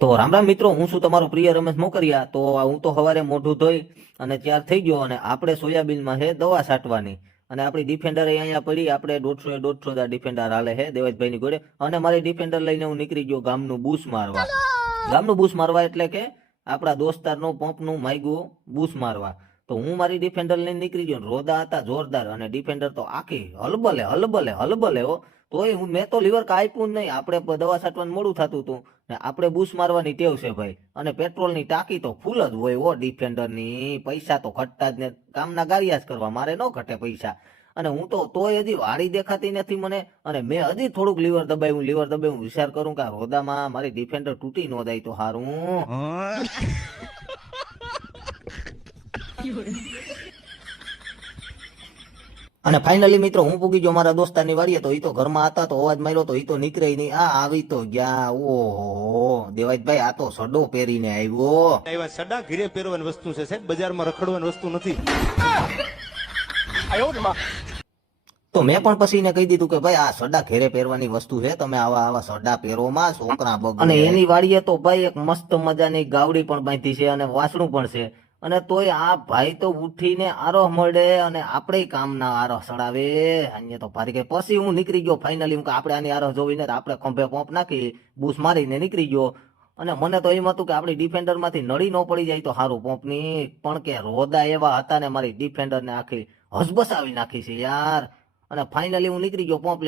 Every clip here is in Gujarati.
તો રામ રામ મિત્રો, હું છું તમારો પ્રિય રમેશ મોકરિયા. તો હું તો સવારે મોઢું ધોઈ અને તૈયાર થઈ ગયો, અને આપણે સોયાબીનમાં છે દવા છાંટવાની. અને આપણી ડિફેન્ડર અહીંયા પડી, આપણે 150 ડિફેન્ડર હાલે છે દેવેશભાઈની ઘોડે. અને મારી ડિફેન્ડર લઈને હું નીકળી ગયો ગામનું બૂસ મારવા. ગામનું બૂસ મારવા એટલે કે આપણા દોસ્તારનો પંપનું માગ્યું બૂસ મારવા. તો હું મારી ડિફેન્ડર લઈને નીકળી ગયો. રોદા હતા જોરદાર, અને ડિફેન્ડર તો આખી હલબલે હલબલે હલબલે હો. તોય મેં તો લીવર કાપ્યું જ નહીં. આપણે દવા છાંટવાનું મોડું થતું હતું ને આપણે બૂસ મારવાની ટેવ છે ભાઈ. અને પેટ્રોલની ટાંકી તો ફૂલ જ હોય ઓ ડિફેન્ડરની. પૈસા તો ઘટતા જ ને, કામના ગારિયા જ કરવા, મારે ન ઘટે પૈસા. અને હું તો તોય હજી વાળી દેખાતી નથી મને. અને મેં હજી થોડુંક લીવર દબાવ્યું વિચાર કરું કે આ રોદામાં મારી ડિફેન્ડર તૂટી ન જાય તો સારું. અને ફાઇનલી મિત્રો હું પૂગી ગયો મારા દોસ્તારની વાડીએ. તો ઈ તો ઘરમાં હતા, તો અવાજ માર્યો તો ઈ તો નીકળે નહીં. આ આવી તો ગયા. ઓહો દેવાજભાઈ, આ તો સડો પહેરીને આવ્યો. એવા સડા ઘીરે પહેરવાની વસ્તુ છે સાહેબ, બજારમાં રખડવાની વસ્તુ નથી. તો મેં પણ પછી એને કહી દીધું કે ભાઈ આ સડા ઘેરે પહેરવાની વસ્તુ છે, તમે આવા આવા સડા પહેરોમાં છોકરા બગડે. અને એની વાડીએ તો ભાઈ એક મસ્ત મજાની ગાવડી પણ બાંધી છે અને વાસણું પણ છે. અને તોય આ ભાઈ તો ઉઠીને આરો મળે અને આપણે કામ ના આરો સડાવે. અહીંયા તો ભારી ગઈ. પછી હું નીકળી ગયો ફાઇનલી. હું કે આપણે આની આરો જોઈને આપણે ખંભે પંપ નાખી બૂસ મારીને નીકળી ગયો. અને મને તો એમ હતું કે આપણી ડિફેન્ડર માંથી નળી ન પડી જાય તો સારું પંપની. પણ કે રોદા એવા હતા ને મારી ડિફેન્ડર ને આખી હસબસાવી નાખી છે યાર. અને ફાઇનલી હું નીકળી ગયો પંપ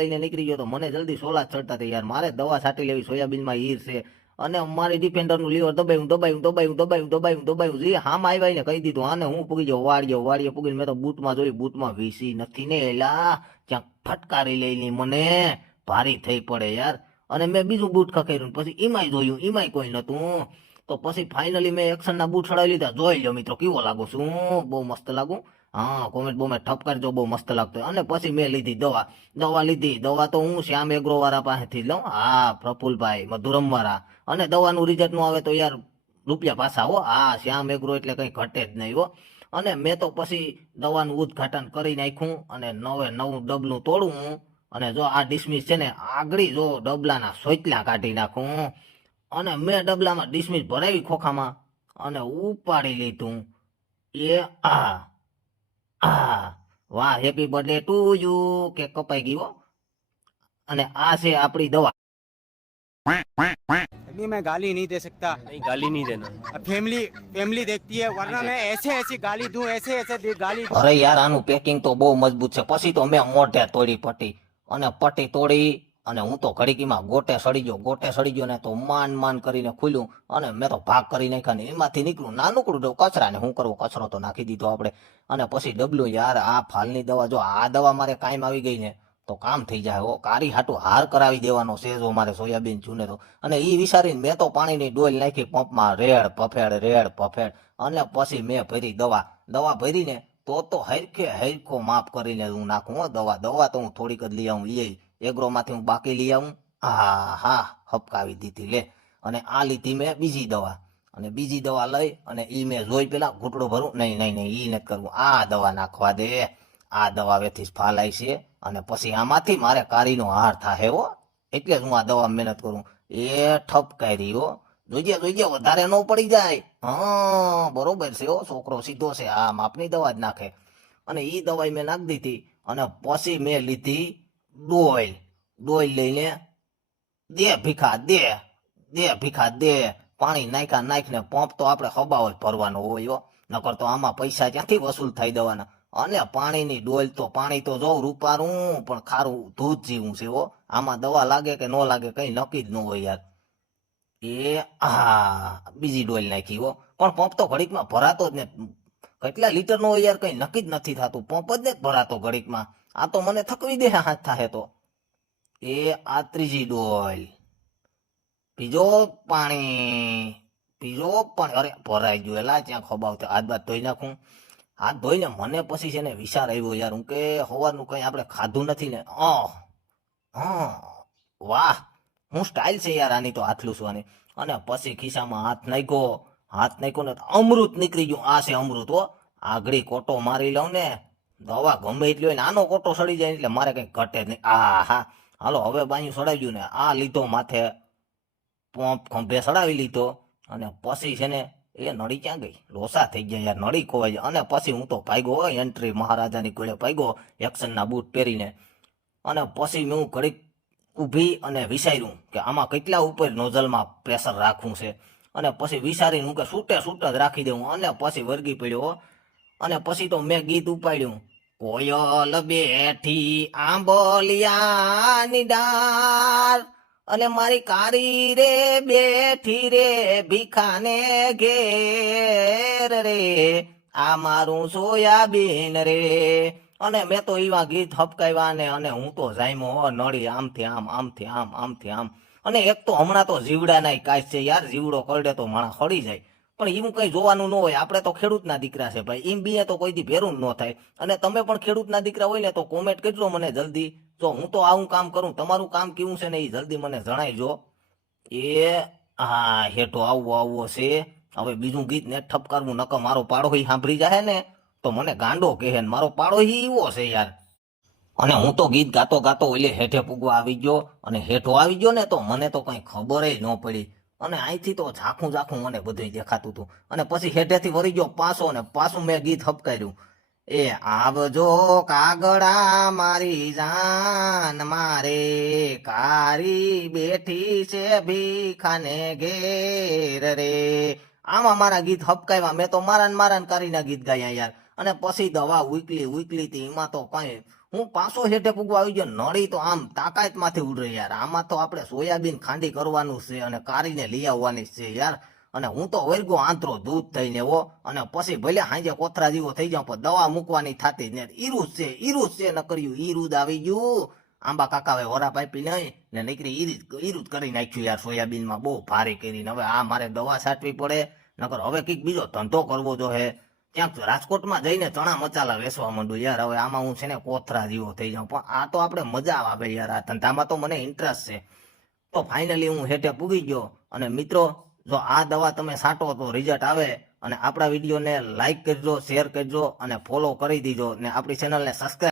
લઈને નીકળી ગયો. તો મને જલ્દી સોલા ચડતા હતા યાર. મારે દવા છાંટી લેવી, સોયાબીનમાં ઈર છે. અને મારી ડિફેન્ડર નું લીવર દબાયું જે હામ આવ્યા ને કહી દીધું આને. હું પૂગી ગયો વાડીએ પૂગીને મેં તો બૂટમાં જોઈ, બૂટમાં વીસી નથી ને એલા. ક્યાંક ફટકારી લઈ મને ભારી થઈ પડે યાર. અને મેં બીજું બૂટ ખખેર્યું, પછી ઈમાય જોયું, ઈમાય કોઈ નતું. તો પછી ફાઇનલી મેં એક્શન ના બૂટ ચડાવી લીધા. જોઈ લો મિત્રો કેવો લાગુ છું, બહુ મસ્ત લાગુ. હા, કોમેન્ટ બોમેન્ટ ઠપ કરજો, બહુ મસ્ત લાગતો. અને પછી મેં લીધી દવા લીધી. દવા તો હું શ્યામ એગ્રો વાળા પાસેથી લઉં. હા, પ્રફુલભાઈ મધુરમ વાળા. અને દવાનું રિઝલ્ટ નું આવે તો યાર રૂપિયા પાછા હો. હા, શ્યામ એગ્રો એટલે કઈ ઘટે જ નહીં હો. અને મેં તો પછી દવાનું ઉદ્ઘાટન કરી નાખ્યું અને નવું ડબલું તોડું. અને જો આ ડિસમિસ છે ને આગળી જો ડબલાના સોચલા કાઢી નાખું. અને મેં ડબલામાં ડિસમિસ ભરાવી ખોખામાં અને ઉપાડી લીધું. એ વાહ, હેપી બર્થડે ટુ યુ. કે કપાઈ ગયો. અને આ છે આપણી દવા. अभी मैं गाली नहीं दे सकता। नहीं, गाली नहीं देना। अब फैमिली देखती है, वरना मैं ऐसे ऐसी गाली दूं, ऐसे गाली दूं। અરે યાર, આનું પેકિંગ તો બહુ મજબૂત છે. પછી તો મેં મોઢે તોડી પટ્ટી. અને પટ્ટી તોડી અને હું તો ઘડીકીમાં ગોટે સડી ગયો ને તો માન કરીને ખુલ્યું. અને મેં તો ભાગ કરી નાખ્યા ને એમાંથી નીકળું નાનકડું કચરા ને. શું કરવું, કચરો તો નાખી દીધો આપણે. અને પછી ડબલું યાર, આ ફાલની દવા, જો આ દવા મારે કાયમ આવી ગઈ ને તો કામ થઈ જાય. ઓ કારી હાટું હાર કરાવી દેવાનો છે જો મારે સોયાબીન જૂને તો. અને એ વિચારીને મેં તો પાણીની ડોલ નાખી પંપમાં, રેડ પફેડ. અને પછી મેં ભરી દવા ભરીને તો હરખો માફ કરીને હું નાખું હો દવા તો હું થોડીક જ લઈ આવું. એ એગ્રોમાંથી હું બાકી લઈ આવું. હા, હપકાવી દીધી લે. અને આ લીધી મેં બીજી દવા. અને બીજી દવા લઈ અને ઈ મેં જોઈ પેલા ઘૂંટડો ભરું. નહીં ઈ નથી કરવું. આ દવા નાખવા દે. આ દવા વેથી ફાલાય છે. અને પછી આમાંથી મારે કારીનો હાર થાય હો. એટલે જ હું આ દવા મહેનત કરું. એ ઠપકારી હો. જોઈજે વધારે ન પડી જાય. હા, બરોબર છે હો, છોકરો સીધો છે. આ માપની દવા જ નાખે. અને ઈ દવાઈ મેં નાખી દીધી. અને પછી મેં લીધી ડોલ લઈને દે. પાણી નાખીને પંપ તો આપણે હબાવો જ ભરવાનો હોય હો. નકર તો આમાં પૈસા ક્યાંથી વસૂલ થઈ દેવાના. અને પાણીની ડોલ તો પાણી તો જોઉં રૂપારું પણ ખારું દૂધ જેવું છે હો. આમાં દવા લાગે કે ન લાગે કઈ નક્કી જ ન હોય યાર. બીજી ડોલ નાખી હો. પણ પંપ તો ઘડીકમાં ભરાતો જ ને. કેટલા લીટર નો હોય યાર કઈ નક્કી જ નથી થતું. પંપ જ ને ભરાતો ઘડીકમાં. આ તો મને થકવી દે હાથ થાય તો. આ ત્રીજી ડોલ. પીજો પાણી. અરે ભરાઈ ગયું. એલા ત્યાં ખોબાવતા હાથ બાદ ધોઈ નાખું. હાથ ધોઈને મને પછી છે ને વિચાર આવ્યો યાર. હું કે સવારનું કઈ આપણે ખાધું નથી ને. વાહ, હું સ્ટાઇલ છે યાર આની તો હાથ લૂસવાની. અને પછી ખિસ્સામાં હાથ નાખ્યો ને અમૃત નીકળી ગયું. આ છે અમૃત હો. આગળી કોટો મારી લઉં ને દવા ગમે એટલી હોય ને આનો કોટો સડી જાય એટલે મારે કઈ ઘટે જ નહીં. હા, હાલો હવે બાયું સડાઈ ગયું ને આ લીધો માથે પંપ ખંભે સડાવી લીધો અને પછી છે ને એ નળી ક્યાં ગઈ, લોસા થઈ ગયા યાર, નળી ખોવાઈ જાય. અને પછી હું તો ભાગ્યો હોય એન્ટ્રી મહારાજાની કોળે ભાગ્યો એક્શનના બૂટ પહેરીને. અને પછી મેં હું ઘડીક ઊભી અને વિચાર્યું કે આમાં કેટલા ઉપર નોઝલમાં પ્રેશર રાખવું છે. અને પછી વિચારીને હું કે છૂટે છૂટ જ રાખી દઉં. અને પછી વર્ગી પડ્યો. અને પછી તો મેં ગીત ઉપાડ્યું, કોયલ બેઠી આંબલિયાની ડાર, અને મારી કારી રે બેઠી રે ભીખાને ઘેર રે, આ મારું સોયાબીન રે. અને મેં તો એવા ગીત હપકાવ્યા ને, અને હું તો જામ્યો નળી આમથી આમ, આમથી આમ, આમથી આમ. અને એક તો હમણાં તો જીવડાના કાંઈ છે યાર, જીવડો કરડે તો માણસ હળી જાય. પણ એવું કઈ જોવાનું ન હોય, આપણે તો ખેડૂતના દીકરા છે ભાઈ, એમ બીએ તો કોઈ દી ભેરું ન થાય. અને તમે પણ ખેડૂતના દીકરા હોય ને તો કોમેન્ટ કરજો મને જલ્દી, જો હું તો આવું કામ કરું, તમારું કામ કેવું છે ને એ જલ્દી મને જણાવજો. એ હા હેઠો આવવો છે. હવે બીજું ગીત ને ઠપકારવું, નકર મારો પાડો સાંભળી જાય ને તો મને ગાંડો કહે ને, મારો પાડો એવો છે યાર. અને હું તો ગીત ગાતો ગાતો ઓલે હેઠે પૂગવા આવી ગયો. અને હેઠો આવી ગયો ને તો મને તો કઈ ખબર ન પડી. અને અહીંથી તો ઝાખું ઝાખું મને બધું દેખાતું હતું. અને પછી હેઠેથી વળી ગયો પાછો, ને પાછું મેં ગીત હપકાર્યું, એ આવજો કાગડા મારી જાન, મારે કારી બેઠી છે ભીખાને ઘેર રે. આમાં મારા ગીત હપકાવ્યા. મેં તો મારા કારીના ગીત ગાયા યાર. અને પછી દવા ઉકલી હતી, એમાં તો કઈ હું પાછો હેઠે પૂગવા આવી ગયો. નળી તો આમ તાકાત માંથી ઉડે યાર. આમાં તો આપણે સોયાબીન ખાંડી કરવાનું છે અને કારીને લઈ આવવાની છે યાર. અને હું તો વર્ગો આંતરો દૂધ થઈને હો. અને પછી ભલે હાંજે કોથરા જેવો થઈ જાવ પણ દવા મૂકવાની થતી ને, ઈરુજ છે ન કર્યું, ઈરુદ આવી ગયું. આંબા કાકાએ વરા પાપી નહીં ને નીકળી ઈરુદ કરી નાખ્યું યાર, સોયાબીનમાં બહુ ભારે કરીને. હવે આ મારે દવા છાંટવી પડે, નકર હવે કંઈક બીજો ધંધો કરવો જોઈએ. ક્યાંક રાજકોટમાં જઈને ચણા મસાલા વેચવા માંડું યાર. હવે આમાં હું છે ને કોથરા જેવો થઈ જાઉં. પણ આ તો આપણે મજા આવે યાર, આ ધંધામાં તો મને ઇન્ટરેસ્ટ છે. તો ફાઇનલી હું હેઠે પૂગી ગયો. અને મિત્રો, જો આ દવા તમે છાંટો તો રિઝલ્ટ આવે. અને આપણા વિડીયોને લાઈક કરજો, શેર કરજો અને ફોલો કરી દીજો, ને આપણી ચેનલને સબસ્ક્રાઈબ